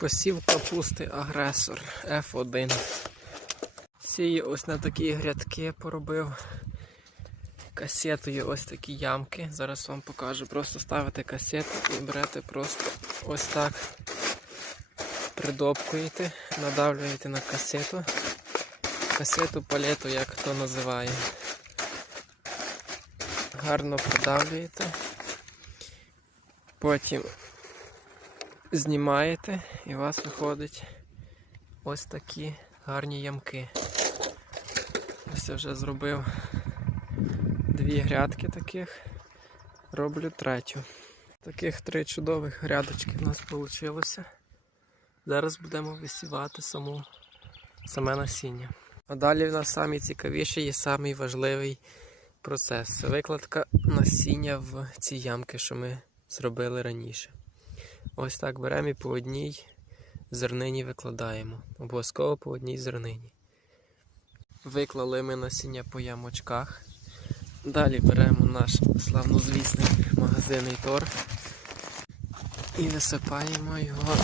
Посів капусти агресор F1. Сію ось на такі грядки поробив. Касетою ось такі ямки. Зараз вам покажу. Просто ставите касету і берете просто ось так. Придопкуєте, надавлюєте на касету. Касету палету, як хто називає. Гарно придавлюєте. Потім знімаєте і у вас виходить ось такі гарні ямки. Ось я вже зробив дві грядки таких, роблю третю. Таких три чудових грядочки в нас вийшло. Зараз будемо висівати саму, саме насіння. А далі в нас самі цікавіший і самий важливий процес. Це викладка насіння в ці ямки, що ми зробили раніше. Ось так беремо і по одній зернині викладаємо. Обов'язково по одній зернині. Виклали ми насіння по ямочках. Далі беремо наш славнозвісний магазинний торф і висипаємо його.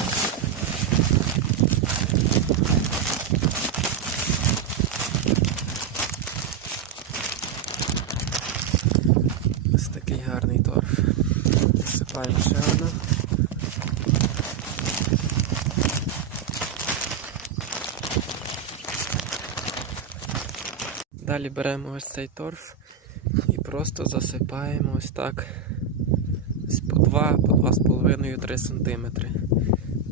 Ось такий гарний торф. Висипаємо ще одну. Далі беремо ось цей торф і просто засипаємо ось так по 2, по 2,5-3 см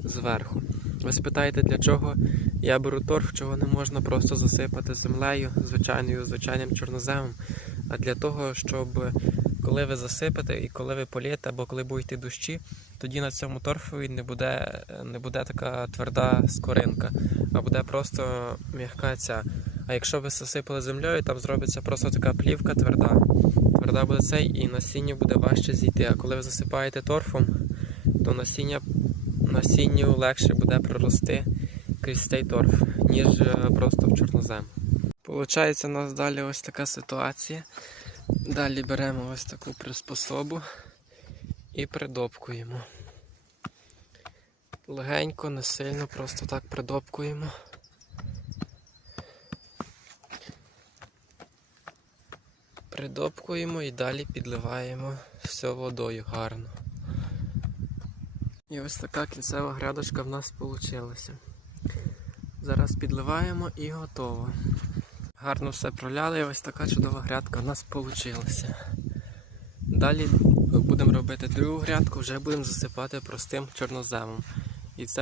зверху. Ви спитаєте, для чого я беру торф, чого не можна просто засипати землею, звичайною, звичайним чорноземом, а для того, щоб коли ви засипете і коли ви полієте, або коли будете дощі, тоді на цьому торфові не буде, не буде така тверда скоринка, а буде просто м'яка ця. А якщо ви засипали землею, там зробиться просто така плівка тверда. Тверда буде цей і насіння буде важче зійти. А коли ви засипаєте торфом, то насіння, насінню легше буде прорости крізь цей торф, ніж е, просто в чорнозем. Получається, у нас далі ось така ситуація. Далі беремо ось таку приспособу і придопкуємо. Легенько, не сильно, просто так придопкуємо. Придопкуємо і далі підливаємо все водою гарно. І ось така кінцева грядочка в нас вийшла. Зараз підливаємо і готово. Гарно все проляли, і ось така чудова грядка в нас вийшла. Далі будемо робити другу грядку, вже будемо засипати простим чорноземом. І це